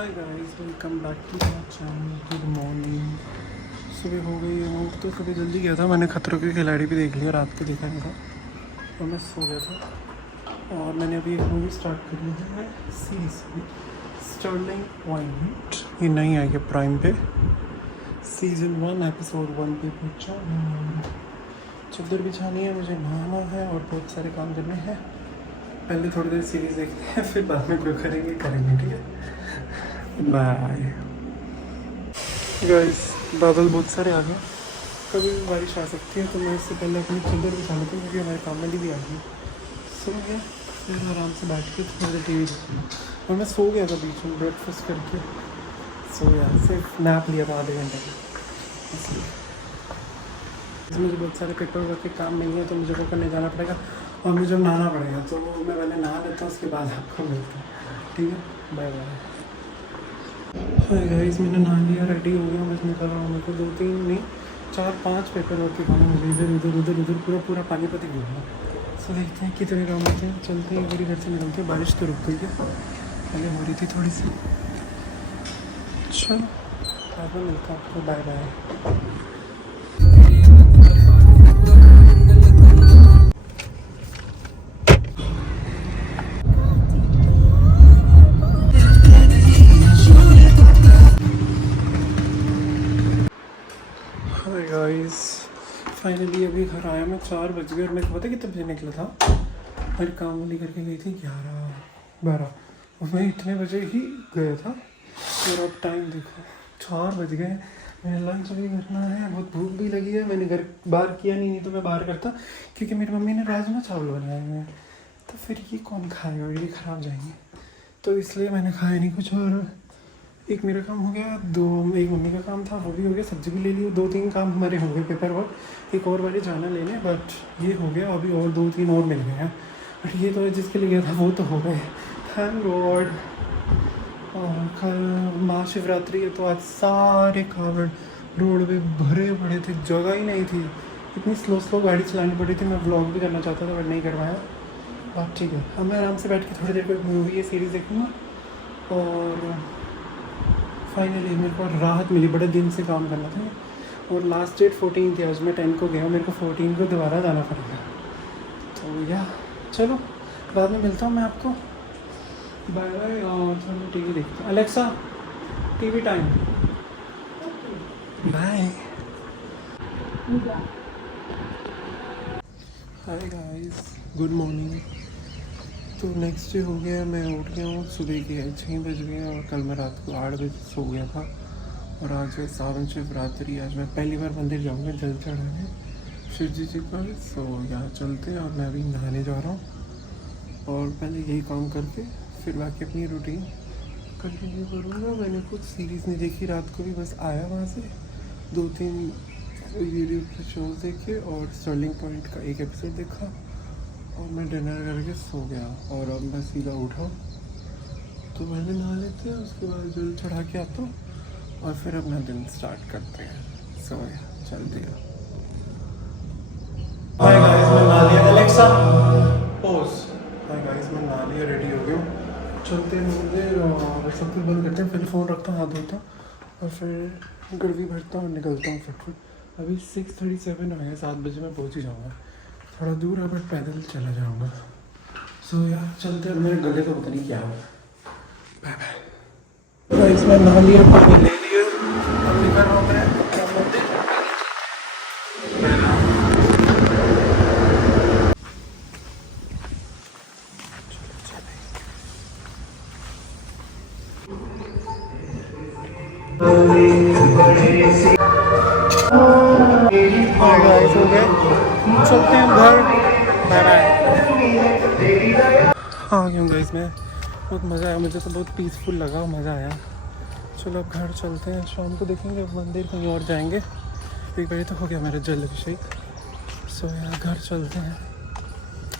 Hi guys, welcome back to my channel. Good morning. सुबह हो गई है। तो सुबह जल्दी गया था। मैंने खतरों के खिलाड़ी भी देख लिया, रात को देखा नहीं था और मैं सो गया था। और मैंने अभी एक मूवी स्टार्ट करी है, सीरीज भी, स्टर्लिंग पॉइंट। ये नहीं आई है प्राइम पे। सीज़न 1 एपिसोड 1 पे पहुँचा। चद्दर बिछानी है, मुझे नहाना है और बहुत सारे काम करने हैं। पहले थोड़ी देर सीरीज देखते हैं, फिर बाद में जो करेंगे ठीक है। Bye guys. बादल बहुत सारे आ गए, कभी भी बारिश आ सकती है, तो मैं इससे पहले अपनी चद्दर बिछा लेती हूँ क्योंकि हमारे काम वाली भी आ गई। सो गया, फिर आराम से बैठ के थोड़ी देर टीवी देखी और मैं सो गया था बीच में ब्रेकफास्ट करके। सो गया, सिर्फ नैप लिया था आधे घंटे का, इसलिए मुझे बहुत सारे पेपर वर्क के काम नहीं है तो मुझे वो करने जाना पड़ेगा और मुझे नहाना पड़ेगा। तो मैं पहले नहा लेता हूँ, उसके बाद आपको मिलता हूँ, ठीक है। Bye bye. हाय गाइस, मैंने नहा लिया, रेडी हो गया, बस निकल रहा हूँ। मेरे को 2-3 नहीं 4-5 पेपर वर्क के काम है। मुझे इधर पूरा पानीपत ही घूमना। सो देखते हैं कितने काम होते हैं। चलते हैं, मेरी घर से निकलते हैं। बारिश तो रुक गई है, पहले हो रही थी थोड़ी सी। चलो बाद में मिलता हूँ आपको। Bye bye. Hi guys, finally अभी घर आया मैं। 4 बज गए और मेरे को पता है कितने बजे निकला था। मेरी काम वाली करके गई थी 11-12 और मैं इतने बजे ही गया था। और अब टाइम देखो 4 बज गए। मैंने लंच भी करना है, बहुत भूख भी लगी है। मैंने घर बाहर किया नहीं तो मैं बाहर करता, क्योंकि मेरी मम्मी ने राजमा चावल बनाए हुए हैं। तो फिर ये कौन खाएगा, ये ख़राब जाएंगे, तो इसलिए मैंने खाया नहीं कुछ। और एक मेरा काम हो गया, एक मम्मी का काम था वो भी हो गया, सब्जी भी ले ली। 2-3 काम हमारे हो गए, पेपर वर्क। एक और बारी जाना लेने, बट ये हो गया। अभी और 2-3 और मिल गए हैं, बट ये तो जिसके लिए गया था वो तो हो गए, थैंक गॉड। और कल महाशिवरात्रि है तो आज सारे कावड़ रोड पे भरे पड़े थे, जगह ही नहीं थी। इतनी स्लो गाड़ी चलानी पड़ी थी। मैं व्लॉग भी करना चाहता था बट नहीं करवाया। बात ठीक है, अब मैं आराम से बैठ के थोड़ी देर कोई मूवी या सीरीज़ देखूँगा। और फाइनली मेरे को राहत मिली, बड़े दिन से काम करना था। और लास्ट डेट 14 थी, आज मैं 10 को गया, मेरे को 14 को दोबारा जाना पड़ेगा। तो या चलो बाद में मिलता हूँ मैं आपको। Bye bye. और चलो टीवी देखते हैं। Alexa, TV time. Bye. Hi guys, good morning. तो नेक्स्ट डे हो गया, मैं उठ गया हूँ। सुबह के 6 बज गए और कल मैं रात को 8 बजे सो गया था। और आज है सावन शिवरात्रि। आज मैं पहली बार मंदिर जाऊँगा जल चढ़ाने शिव जी पर। सो यहाँ चलते हैं और मैं अभी नहाने जा रहा हूँ और पहले यही काम करके फिर बाकी अपनी रूटीन कंटिन्यू करूँगा। मैंने कुछ सीरीज़ नहीं देखी, रात को भी बस आया वहाँ से 2-3 यूट्यूब के शोज़ देखे और स्टर्लिंग पॉइंट का एक एपिसोड देखा और मैं डिनर करके सो गया। और अब मैं सीधा उठा तो पहले नहा लेते हैं, उसके बाद जल चढ़ा के आता हूँ और फिर अपना दिन स्टार्ट करते हैं। सो चलते हैं। हाय गाइस, मैं नहा लिया। Alexa pose. हाय गाइस, मैं नहा लिया, रेडी हो गया हूँ। चलते हैं मंदिर और सब कुछ बंद करते हैं। फिर फ़ोन रखता हूँ, हाथ धोता हूँ और फिर गड़वी भरता हूँ और निकलता हूँ फटफट। अभी 6:37 हो गया, 7 बजे मैं पहुँच ही जाऊँगा। थोड़ा दूर है बट पैदल चला जाऊँगा। सो यार चलते हैं। मेरे गले को पता नहीं क्या हुआ। बाय बाय गाइस, मैं नहा लिया, पानी ले लिया, अब निकल रहा हूँ मैं अपना मंदिर। हाय गाइस, हो गए, चलते हैं घर। Bye bye. आ गया हूँ गाइस मैं। बहुत मज़ा आया, मुझे तो बहुत पीसफुल लगा, मज़ा आया। चलो अब घर चलते हैं, शाम को देखेंगे मंदिर, कहीं और जाएंगे। एक बार तो हो गया मेरा जल अभिषेक। सो यार घर चलते हैं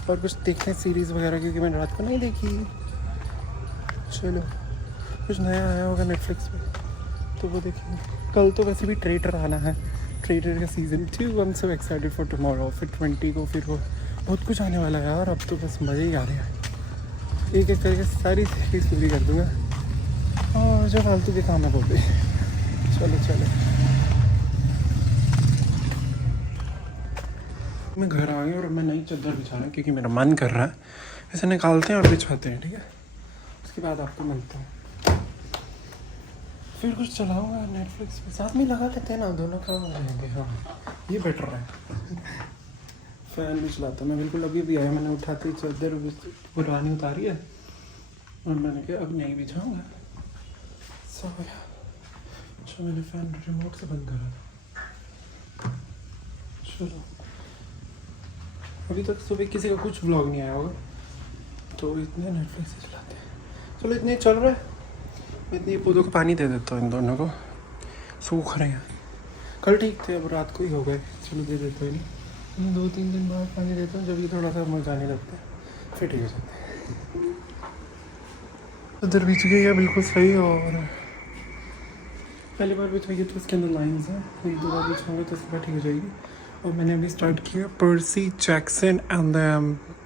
और कुछ देखते हैं सीरीज़ वगैरह, क्योंकि मैंने रात को नहीं देखी। चलो कुछ नया आया होगा नेटफ्लिक्स पे तो वो देखेंगे। कल तो वैसे भी ट्रेडर आना है, ट्रेडर का season 2। I am so excited for tomorrow. फिर 20 को फिर वो बहुत कुछ आने वाला है यार। अब तो बस मज़े ही आ रहे हैं, एक एक करके सारी सीरीज़ पूरी कर दूँगा। और जो फालतू के काम है वो भी। चलो चलो, मैं घर आ गया और मैं नई चादर बिछा रहा हूँ क्योंकि मेरा मन कर रहा है। ऐसे निकालते हैं और बिछाते हैं, ठीक है। उसके बाद आपको मिलता हूँ, फिर कुछ चलाऊंगा नेटफ्लिक्स पे, साथ में लगा लेते हैं ना, दोनों काम हो जाएंगे। हाँ ये बेटर है। फ़ैन भी चलाता मैं बिल्कुल। अभी भी आया, मैंने उठाती चादर पुरानी उतारी है और मैंने कहा अब नहीं बिछाऊंगा। अच्छा मैंने फ़ैन रिमोट से बंद करा था। चलो, अभी तक सुबह किसी का कुछ व्लॉग नहीं आया होगा, तो इतने नेटफ्लिक्स से चलाते हैं। चलो इतने चल रहा है। मैं इतनी पौधों को पानी दे देता हूँ, इन दोनों को सूख रहे हैं। कल ठीक थे, अब रात को ही हो गए। चलो दे देता हूँ, नहीं 2-3 दिन बाद पानी देता हूँ, जब ये थोड़ा सा मजाने लगता है फिर ठीक हो जाते हैं। उधर बीच गई है बिल्कुल सही, और पहली बार बिछाइए तो उसके अंदर लाइन्स हैं, एक दो बार बिछाऊंगा तो उसके बाद ठीक हो जाएगी। और मैंने अभी स्टार्ट किया Percy Jackson and the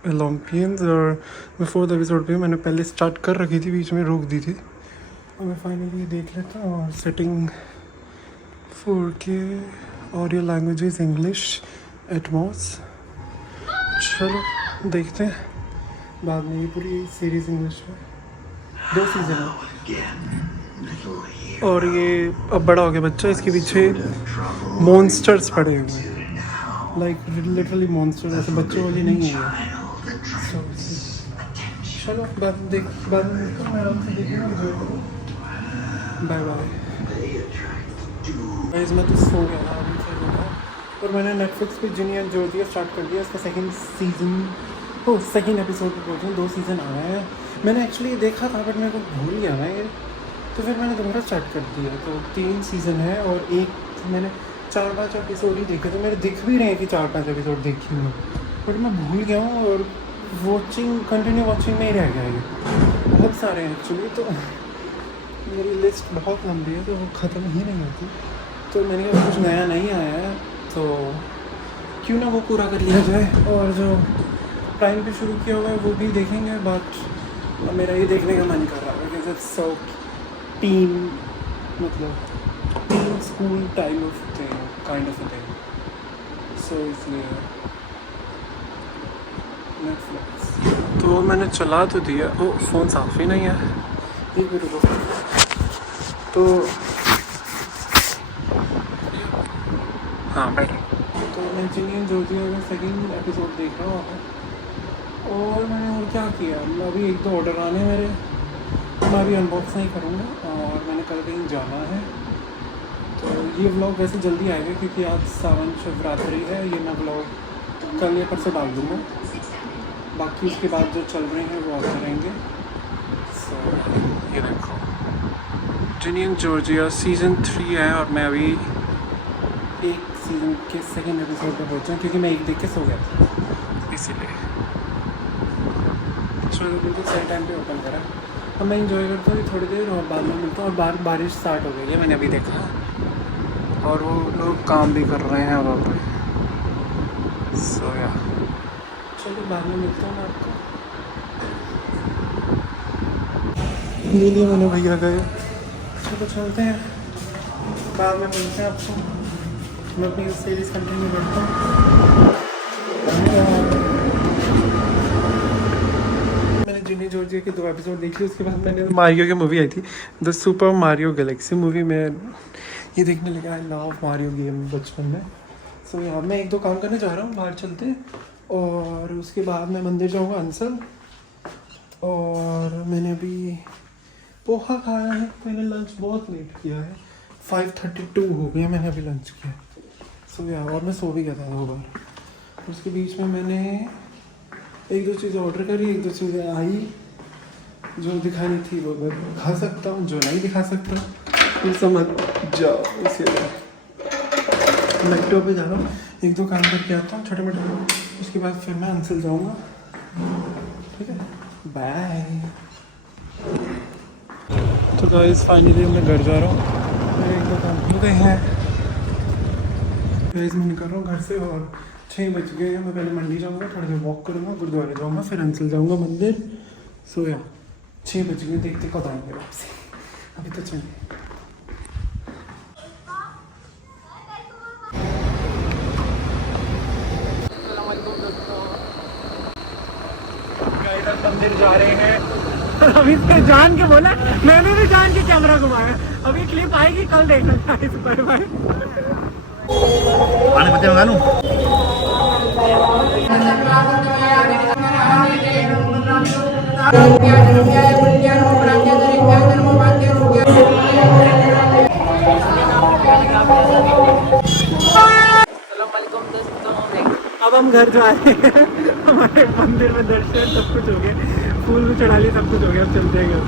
Olympians, और मैं 4th एपिसोड पे मैंने पहले स्टार्ट कर रखी थी, बीच में रोक दी थी, और मैं फाइनली देख लेता हूँ। और setting 4K, audio languages English, Atmos. चलो देखते हैं बाद में। ये पूरी सीरीज़ इंग्लिश में 2 सीज़न है, और ये अब बड़ा हो गया बच्चा, इसके पीछे मॉन्स्टर्स पड़े हुए हैं, लाइक लिटरली मॉन्स्टर, ऐसे बच्चों वाली नहीं है ये। चलो बाद में मिलता हूँ, आराम से देखूँगा, एंजॉय करो। Bye bye. मैं तो सो गया था अभी से होगा। और मैंने नेटफ्लिक्स पे जूनियर जॉर्जिया स्टार्ट कर दिया, इसका सेकंड एपिसोड पे पहुँचा हूँ। 2 सीज़न आ गए हैं। मैंने एक्चुअली देखा था बट मेरे को भूल गया ना ये, तो फिर मैंने दोबारा स्टार्ट कर दिया। तो 3 सीज़न है और एक मैंने 4-5 एपिसोड ही देखे, तो मेरे दिख भी रहे हैं कि 4-5 एपिसोड देखी हूँ, बट मैं भूल गया हूँ। और कंटिन्यू वॉचिंग में ही रह गया ये, बहुत सारे हैं एक्चुअली, तो मेरी लिस्ट बहुत लंबी है, तो वो ख़त्म ही नहीं होती। तो मैंने कहा कुछ नया नहीं आया है तो क्यों ना वो पूरा कर लिया जाए। और जो प्राइम पे शुरू किया हुआ है वो भी देखेंगे, बट मेरा ये देखने का मन कर रहा है बिकॉज इट्स सो टीन, मतलब teen school time of thing, kind of a thing, so इसलिए नेटफ्लिक्स। तो मैंने चला तो दिया, वो फ़ोन साफ ही नहीं है, एक मिनट रुको। तो हाँ बेटर। तो मैं जूनियर जॉर्जिया का सेकंड एपिसोड देख रहा हूँ, और मैंने और क्या किया, अभी 1-2 ऑर्डर आने हैं मेरे, मैं अभी अनबॉक्स नहीं करूँगा, और मैंने कल कहीं जाना है। तो ये व्लॉग वैसे जल्दी आएगा क्योंकि आज सावन शिवरात्रि है, ये मैं व्लॉग कल या परसों डाल दूँगा। बाकी उसके बाद जो चल रहे हैं वो आते रहेंगे। सो ये देखो जूनियर जॉर्जिया सीज़न 3 है, और मैं अभी एक सीज़न के सेकंड एपिसोड पे पहुँचा क्योंकि मैं एक देख के सो गया था, इसीलिए। चलो बिल्कुल सही टाइम पे ओपन करा। अब मैं इंजॉय करता हूँ थोड़ी देर और बाद में मिलता हूँ। और बारिश स्टार्ट हो गई है, मैंने अभी देखा, और वो लोग काम भी कर रहे हैं वहाँ पे। सो या चलो बाद में मिलता हूँ मैं आपको। ले लिया मैंने भैया गए, चलो चलते हैं, बाद में मिलते हैं आपको। मैं अपनी सीरीज़ कंटिन्यू करता हूँ। मैंने जूनियर जॉर्जिया के 2 एपिसोड देख लिए, उसके बाद मैंने मारियो की मूवी आई थी the super Mario Galaxy movie में ये देखने लगा। आई लव मारियो गेम बचपन में। सो यहाँ मैं 1-2 काम करने जा रहा हूँ, बाहर चलते हैं, और उसके बाद मैं मंदिर जाऊँगा अंसल। और मैंने अभी पोहा खाया है, मैंने लंच बहुत लेट किया है, 5:32 हो गया मैंने अभी लंच किया। सो यार, और मैं सो भी गया था 2 बार। उसके बीच में मैंने 1-2 चीज़ें ऑर्डर करी, 1-2 चीज़ें आई जो दिखानी थी वो मैं खा सकता हूँ, जो नहीं दिखा सकता फिर समझ जाओ। इसीलिए लैपटॉप पे जा रहा हूँ, 1-2 काम करके आता हूँ छोटे मोटे, उसके बाद फिर मैं अंसल जाऊँगा। ठीक है, बाय। तो गाइस फाइनली मैं घर जा रहा हूँ, मेरे 1-2 काम हो गए हैं। गाइस मैं निकल रहा हूँ घर से, और 6 बज गए हैं। मैं पहले मंडी जाऊँगा, थोड़ी देर वॉक करूँगा, गुरुद्वारे जाऊँगा, फिर अंसल जाऊँगा मंदिर। सो या 6 बज गए, देखते कब आएंगे वापसी। अभी तो चलिए। मंदिर जा रहे हैं। अभी इसने जान के बोला, मैंने भी जान के कैमरा घुमाया। अभी क्लिप आएगी कल देखना। Bye bye. अब हम घर जा रहे हैं। हमारे मंदिर में दर्शन सब कुछ हो गया, फूल भी चढ़ा लिए, सब कुछ हो गया। अब चलते हैं घर।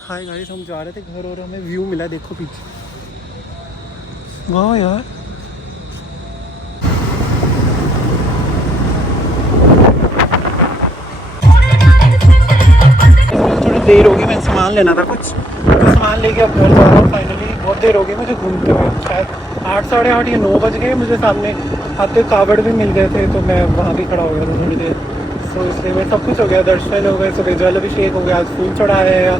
हाय गाइस, हम जा रहे थे घर और हमें व्यू मिला, देखो पीछे। वाह यार, थोड़ी देर होगी, मैं सामान लेना था कुछ, तो सामान लेके अब घर जा रहा हूँ फाइनली। बहुत देर होगी मुझे घूमते हुए, शायद 8, साढ़े 8 या 9 बज गए। मुझे सामने आते कावड़ भी मिल गए थे, तो मैं वहाँ भी खड़ा हो गया था थोड़ी देर। तो इसलिए मैं सब कुछ हो गया, दर्शन हो गए, सुबह जल अभिषेक हो गया, आज फूल चढ़ाया है,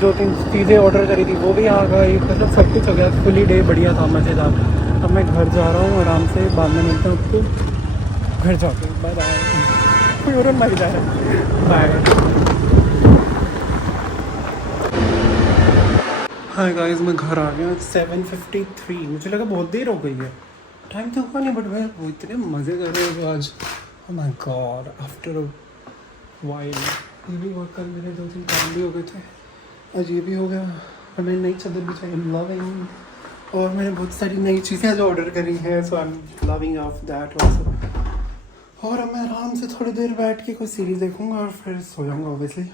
2-3 चीज़ें ऑर्डर करी थी वो भी आ गई, मतलब सब कुछ हो गया। फुली डे बढ़िया था, मज़ेदार। अब मैं घर जा रहा हूँ आराम से, बाद में मिलता हूँ आपको घर जाके। Bye bye. कोई और मर जा रहा है। बाय। हाय गाइस, मैं घर आ गया। 7:53। मुझे लगा बहुत देर हो गई है, टाइम तो हुआ नहीं, बट भाई वो इतने मज़े कर रहे हो आज। Oh my God, after a while. ये भी वर्क कर, मेरे 2-3 काम भी हो गए थे, आज ये भी हो गया। और मैंने नई चादर बिछाई, आई एम लविंग। और मैंने बहुत सारी नई चीज़ें आज ऑर्डर करी हैं, so I am loving of that also. और अब मैं आराम से थोड़ी देर बैठ के कोई सीरीज़ देखूँगा और फिर सो जाऊँगा ऑब्वियसली।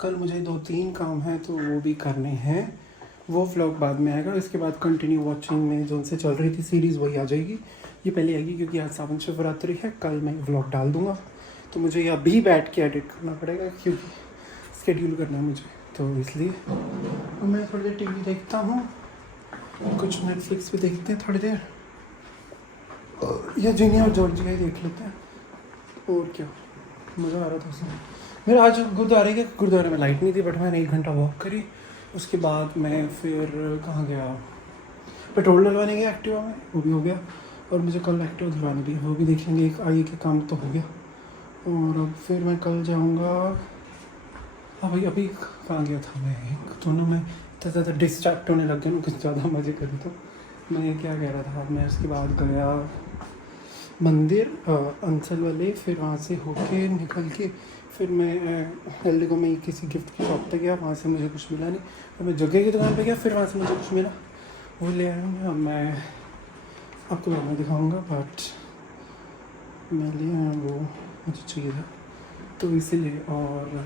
कल मुझे 2-3 काम हैं तो वो भी करने हैं, वो व्लॉग बाद में आएगा। इसके बाद कंटिन्यू वॉचिंग में जो उनसे चल रही थी सीरीज़ वही आ जाएगी। ये पहले आएगी क्योंकि आज सावन शिवरात्रि है, कल मैं व्लॉग डाल दूँगा। तो मुझे ये अभी बैठ के एडिट करना पड़ेगा क्योंकि स्केड्यूल करना है मुझे, तो इसलिए मैं थोड़ी देर टीवी देखता हूँ, कुछ नेटफ्लिक्स भी देखते हैं थोड़ी देर, या जीनिया और जॉर्जिया ही देख लेते हैं। और क्या मज़ा आ रहा था उसमें। मेरा आज गुरुद्वारे में लाइट नहीं थी, बट मैंने 1 घंटा वॉक करी। उसके बाद मैं फिर कहाँ गया, पेट्रोल डलवाने गया एक्टिवा में, वो भी हो गया। और मुझे कल एक्टिवा धुलवानी भी है, वो भी देख लेंगे। एक आगे के काम तो हो गया। और अब फिर मैं कल जाऊँगा। हाँ भाई, अभी कहाँ गया था मैं, दोनों में इतना ज़्यादा डिस्ट्रैक्ट होने लग गया ना, कुछ ज़्यादा मज़े करी। तो मैं क्या कह रहा था, मैं उसके बाद गया मंदिर अंसल वाले, फिर वहाँ से होके निकल के फिर मैं एल्डिको में किसी गिफ्ट की शॉप पे गया, वहाँ से मुझे कुछ मिला नहीं। फिर मैं जगह की दुकान पे गया, फिर वहाँ से मुझे कुछ मिला, वो ले आया हूँ। मैं आपको बाद में दिखाऊँगा, बट मैं ले आया वो मुझे चाहिए था, तो इसीलिए। और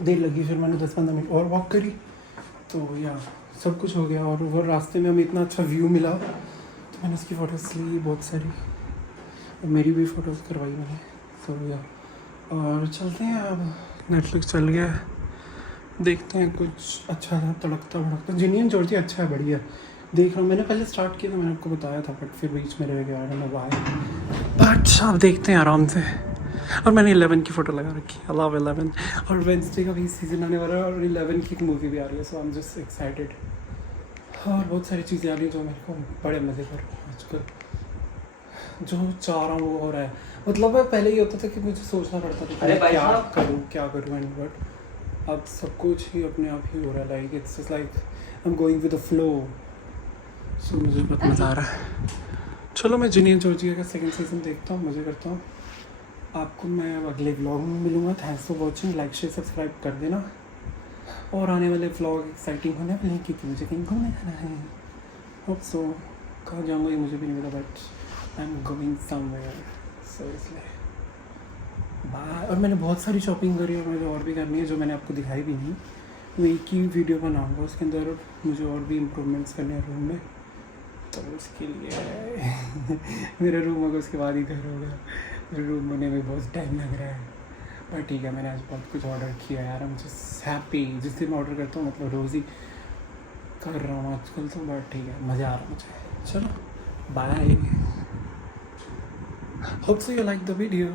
देर लगी, फिर मैंने 10-15 मिनट और वॉक करी, तो या सब कुछ हो गया। और वो रास्ते में हमें इतना अच्छा व्यू मिला, तो मैंने उसकी फ़ोटोज़ ली बहुत सारी, और मेरी भी फ़ोटोज़ करवाई मैंने। तो या और चलते हैं, अब नेटफ्लिक्स चल गया है, देखते हैं कुछ अच्छा था, तड़कता भड़कता। जिनियन जॉर्जिया अच्छा है, बढ़िया देख रहा हूँ। मैंने पहले स्टार्ट किया था, मैंने आपको बताया था, बट फिर बीच में रह गया मैं बाहर। बट अब देखते हैं आराम से। और मैंने 11 की फ़ोटो लगा रखी है, आई लव 11। और वेडनेसडे का भी सीज़न आने वाला है, और 11 की एक मूवी भी आ रही है, सो आई एम जस्ट एक्साइटेड। और बहुत सारी चीज़ें आ रही हैं जो मेरे को बड़े मज़े कर रही हैं आजकल, जो चाह रहा हूँ वो हो रहा है। मतलब पहले ये होता था कि मुझे सोचना पड़ता था कि क्या करूँ एंड बट अब सब कुछ ही अपने आप ही हो रहा है। Like it's just like I am going with the flow. So मुझे बहुत मज़ा आ रहा है। चलो, मैं जिनियन जॉर्जिया का 2nd सीज़न देखता हूँ, मज़े करता हूँ। आपको मैं अब अगले व्लॉग में मिलूँगा। Thanks for watching, like share subscribe कर देना। और आने वाले व्लॉग एक्साइटिंग होने वाले हैं क्योंकि मुझे कहीं घूमने जाना है। होप सो, कहाँ जाऊँगा ये मुझे भी नहीं पता, but I am going somewhere, so इसलिए बाय। और मैंने बहुत सारी शॉपिंग करी और मुझे और भी करनी है जो मैंने आपको दिखाई भी नहीं। मैं एक ही वीडियो बनाऊँगा, उसके अंदर मुझे और भी इम्प्रूवमेंट्स करने हैं रूम में, तो उसके लिए मेरा रूम होगा उसके बाद ही घर होगा। मेरे रूम होने में बहुत टाइम लग रहा है, पर ठीक है। मैंने आज बहुत कुछ ऑर्डर किया यार, मुझे हैप्पी। जिस दिन मैं ऑर्डर करता हूँ, मतलब रोज़ ही कर रहा हूँ आजकल, तो बट ठीक है, मज़ा आ रहा है मुझे। चलो bye, hope so you like the video.